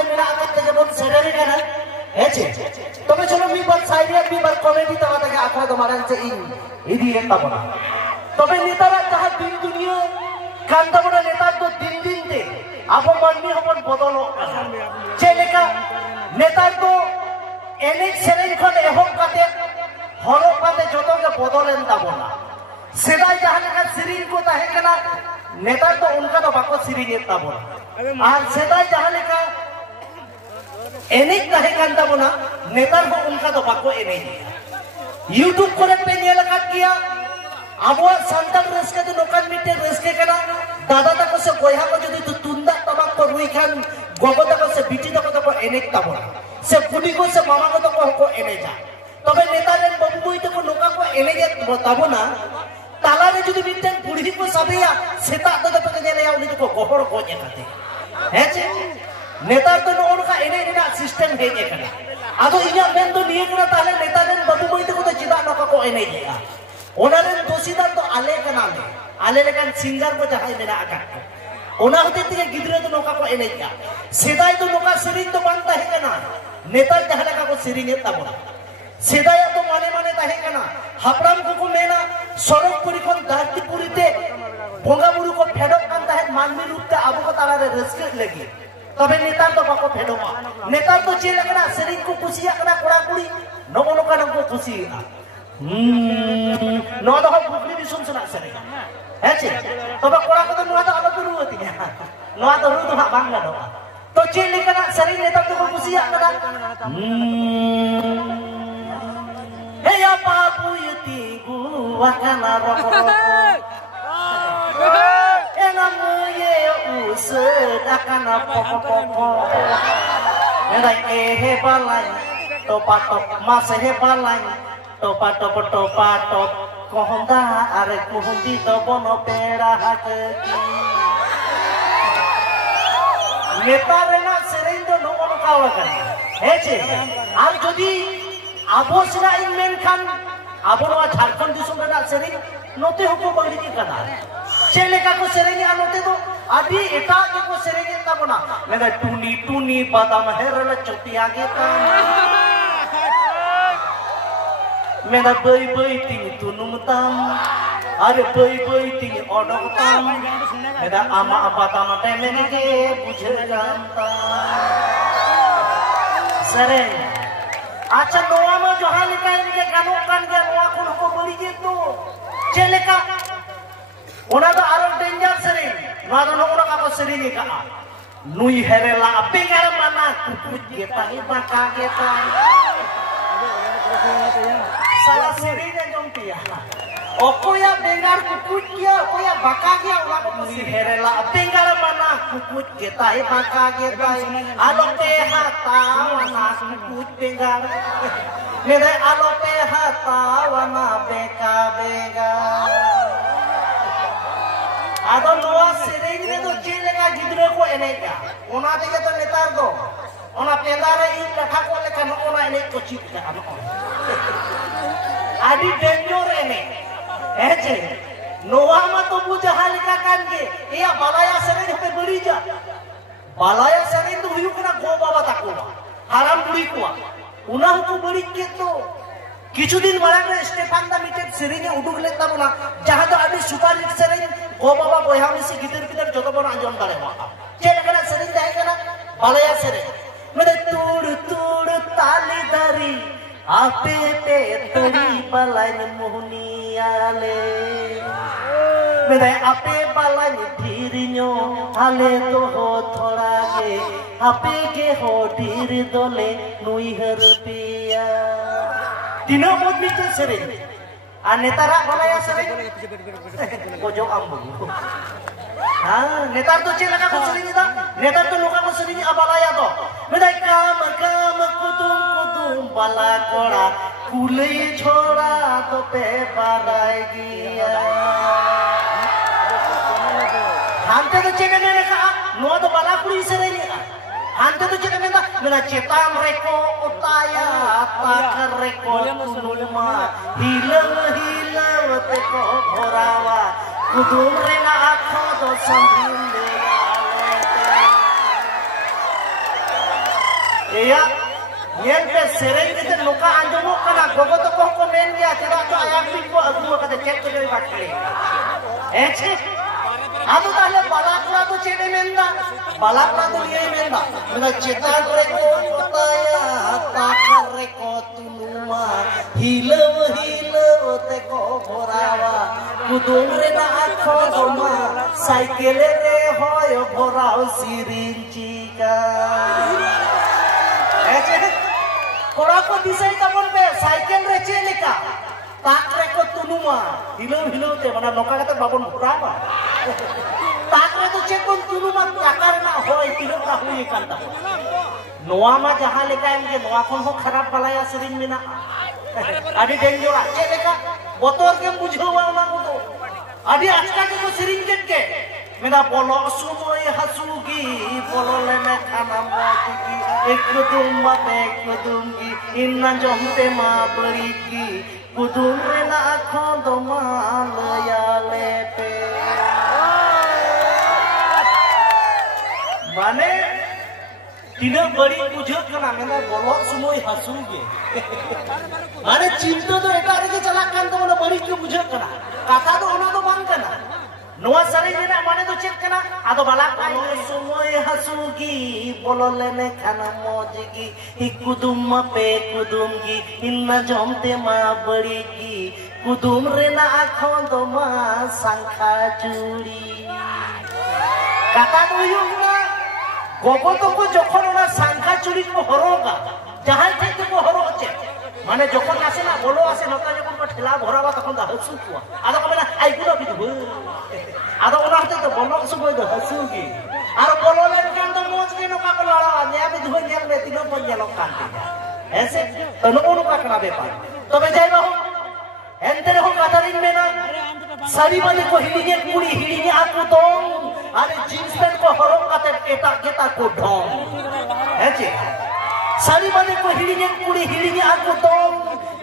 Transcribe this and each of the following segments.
ᱱᱟᱯᱟᱭ ᱢᱮᱱᱟᱜ ᱟᱠᱟᱫ ᱛᱮ ᱡᱮᱢᱚᱱ ᱥᱮᱨᱮᱧ ᱠᱟᱱᱟ ᱦᱮᱸᱪᱮ ᱛᱚᱵᱮ ᱪᱚᱞᱚ ᱢᱤᱫ ᱵᱟᱨ ᱥᱟᱭᱨᱤᱭᱟ ᱢᱤᱫ ᱵᱟᱨ ᱠᱚᱢᱮᱰᱤ ᱛᱟᱞᱟ ᱛᱮᱜᱮ ᱟᱠᱷᱲᱟ ᱫᱚ ᱢᱟᱲᱟᱝ ᱥᱮᱫ ᱤᱧ ᱤᱫᱤᱭᱮᱫ ᱛᱟᱵᱚᱱᱟ ᱛᱚᱵᱮ ᱱᱮᱛᱟᱨᱟᱜ ᱡᱟᱦᱟᱸ ᱫᱤᱱ ᱫᱩᱱᱤᱭᱟᱹ ᱠᱟᱱ ᱛᱟᱵᱚᱱᱟ ᱱᱮᱛᱟর ᱫᱚ ᱫᱤন ᱫᱤন ᱛᱮ ᱟᱵᱚ ᱢᱟᱹᱱᱢᱤ ᱦᱚᱸᱵᱚᱱ ᱵᱚᱫᱚᱞᱚᱜ ᱠᱟᱱᱟ ᱪᱮᱫ ᱞᱮᱠᱟ ᱱᱮᱛᱟর ᱫᱚ ᱮᱱᱮᱡ ᱥᱮᱨᱮᱧ ᱠᱷᱚᱱ ᱮᱦᱚᱵ ᱠᱟᱛᱮ ᱦᱚᱨᱚᱜ ᱵᱟᱸᱫᱮ ᱡᱚᱛᱚ ᱜᱮ ᱵᱚᱫᱚᱞᱮᱱ ᱛᱟᱵᱚᱱᱟ ᱥᱮᱫᱟᱭ ᱡᱟᱦᱟᱸ ᱞᱮᱠᱟ ᱥᱮᱨᱮᱧ ᱠᱚ ᱛᱟᱦᱮᱸ ᱠᱟᱱᱟ ᱱᱮᱛᱟর ᱫᱚ ᱚᱱᱠᱟ ᱫᱚ ᱵᱟᱠᱚ ᱥᱮᱨᱮᱧᱮᱫ ᱛᱟᱵᱚᱱᱟ ᱟᱨ ᱥᱮᱫᱟᱭ ᱡᱟᱦᱟᱸ ᱞᱮᱠᱟ ᱮᱱᱮᱡ ᱛᱟᱦᱮᱸ ᱠᱟᱱ ᱛᱟᱵᱚᱱᱟ ᱱᱮᱛᱟর ᱦᱚᱸ ᱚᱱᱠᱟ ᱫᱚ ᱵᱟᱠᱚ ᱮᱱᱮᱡᱮᱜᱼᱟ ᱤᱭᱩᱴᱩᱵᱽ ᱠᱚᱨᱮ ᱯᱮ ᱧᱮᱞ ᱟᱠᱟᱫ ᱜᱮᱭᱟ ᱟᱵᱚᱣᱟᱜ ᱥᱟᱱᱛᱟᱲ ᱨᱟᱹᱥᱠᱟᱹ ᱫᱚ ᱱᱚᱝᱠᱟᱱ ᱢᱤᱫᱴᱮᱱ ᱨᱟᱹᱥᱠᱟᱹ ᱠᱟᱱᱟ दादा तक से बया को जदि तुंदा तमाक को रुई खान गोगो तक से बिटी तक को एनेक ताबोना से बुडी को से मामा को तक को एनेजा तबे नेता रे बाबू बुई तक नोका को एनेजे ताबोना ताला रे जदि मिटन बुडी को साबेया सेता तो तक नेलेया उनी को गोहर को जेकाते हेचे नेता तो नोन का एने एना सिस्टम हेजे कना आदो इया मेन तो निये कना ताले नेता रे बाबू बुई तक तो चिदा नोका को एनेजेया ओनारे दोषीदा तो आले कना ले आले लेकिन सिंगर को जहां मेरा आकार ओना होते ते गिदरे तो नोका को एनेजा सेदाय तो नोका सेरिंग तो बांग ताहे कना नेता जहां लेका को सेरिंग ताबोना सेदाय तो माने माने ताहे कना हापराम को मेना सरक पुरी खन दार्ती पुरीते भोंगा बुरु को फेडक कान ताहे मानवी रूप ते आबो को ताला रे रस्के लगी तबे नेता तो बाको फेडोमा नेता तो चे लगना सेरिंग को खुशिया कना कोड़ा कुड़ी नको नोका नको खुशिया नो तो बुकरी दिसुम सना सेरिंग हेचे तबे कोड़ा को तो नुआ तो अलग रू होती है नुआ तो रू तो हां बांग ना तो चे लेकना सरी नेता को खुशिया कदा हे या बाबू यती Gua kana roko ena muye used akana popo ena he balai topa mas he balai topa kohonda are kohondi to bono pera hake नेता रेना सेरेन दो नो नो कावला कने हेचे आर जदि आबो सिना इन मेन खान आबो नो झारखंड दिसुम रेना सेरेन नोते होको बगली कना चेलेका को सेरेन आनोते तो आदि एटा के को सेरेन ताबोना मेदा टूनी टूनी बादाम हेरला चोटिया गेता मेदा बई बई तिंग तुनुमताम अरे बई बई तिंग ओडोताम मेदा आमा बादाम टेमेने के बुझे जानता सरे अच्छा नोआ में जोहा लिखा इनके गानों कान के नोआ को नको बोली जे तो चलेका ओना तो आरो डेंजर सरे नोआ तो नोआ का सरे ने का नुई हेरेला बेंगार माना कुकुट गेता ही बाका गेता साला सरे ने जोंतिया ओकोया बेंगार कुकुट किया ओकोया बाका किया ओला को नुई हेरेला बेंगार माना कुकुट गेता ही बाका गेता आलोते हाता वाना कुकुट बेंगार मेरे आलोते हाता वाना बेका बेगा आदो नोआ सेरेंग ने तो चेलेगा गिदरे को एनेगा ओना देगे तो नेतार दो ओना पेंदारे इ कथा को लेका ओना एने को चिप का आदि डेंजर एने हेचे नोआ मा तो बुझा हालिका कान के या बालाया सेरेंग पे बड़ी जा बालाया सेरेंग तो हुयु कना गो बाबा ताको हाराम बुड़ी को उना को बड़ी के तो কিছুদিন মারাকে স্টেফান দা মিটেড সেরিংয়ে উডুক লেতা বলা যাহা তো আমি সুপার হিট সেরিং ও বাবা বয়হা মিছি গিটার গিটার যত বড় আঞ্জন দাঁড়ে বাবা চেলেকানা সেরিং দেয় কেনা বালায়া সেরিং মেরে তুড় তুড় তালি দারি আপে পে তড়ি বালাই মোহনিয়ালে मेरे आपे बालाई धीरियो हाले तो हो थोड़ा गे आपे के हो धीर दोले नुई हर पिया तीनों बहुत मिलते सरे आ नेतारा बालाया सरे को जो आम्बू हाँ नेतार तो चेला का सरे नहीं था नेतार तो लोका को सरे नहीं बालाया तो मेरे काम काम कुतुम बाला कोड़ा कुले छोड़ा तो पे बालाएगी हांते तो चेक मैंने कहा नो तो बाला कुड़ी से नहीं हांते तो चेक मैंने मेरा चेतान रेको उताया ताकर रेको तुनुमा हिलव हिलव ते को भरावा कुदुम रेना आँखों तो संभीले Iya, yang pe sering kita nuka anjung kana gogo to ko men gya tira to ayak pin ko agu kata check kare bakle. Eche adu tale balakla to chede menda balakla to liye menda mena cheta kore ko potaya takare ko tunuma hilo te ko bhorawa kudum re na akho doma cycle re hoy bhorao sirinchika. Kora ko disay tabon pe cycle re chelika tak reko tunuma hilo te mana noka kata babon bhoraba tak re to chekon tunuma takar na hoy hilo ka hui kanta noa ma jaha leka emge noa kon ho kharap balaya sirin mena adi denjora chelika botor ke bujhawa ona ko adi ajka ke ko sirin ke mena bolo sumoy hasugi bolo lene khana mogi ekudum gi inna jomte ma bariki kudum rena akhon doma laya lepe mane tina bari bujhot kana mena bolo sumoy hasugi mane cinta to eta rege chalak kan to mane bari ke bujhot kana kata to ona to bang kana noa sari jena mane to cek kana ado balak bolo sumoy hasugi bolo lene khana mojgi ikudum pe kudum gi inna jomte ma bari gi kudum rena akhon doma sangkha juri kata to yuna gogo to ko jokhon ona sangkha juri ko horoga jahan theke ko horo che mane jokhon ase na bolo ase nota jokhon ko thela bhoraba tokhon da hasu ko ado ko mena ai gulo bidu ado ona hate to bolo sumoy do hasu gi ar bolo len kan to moj ke noka ko lala ne bidu nyel me tino pon nyelok kan ऐसे तनो का कना बेपार तबे जाइबा हो एंते हो कातारिन मेना सारी बाने को हिलिगे कुड़ी हिलिगे आकु तो अरे जींस पैंट को हरम काते एटा गेता को ढोंग हेचे सारी बाने को हिलिगे कुड़ी हिलिगे आकु तो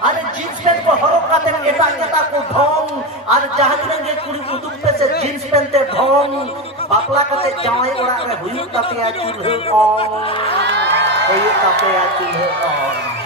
अरे जींस पैंट को हरम काते एटा गेता को ढोंग अरे जहां रंगे कुड़ी उदुप पे से जींस पैंट ते ढोंग बापला काते जाय ओड़ा रे हुई ताते आ चुल्हे ओ हुई ताते आ चुल्हे ओ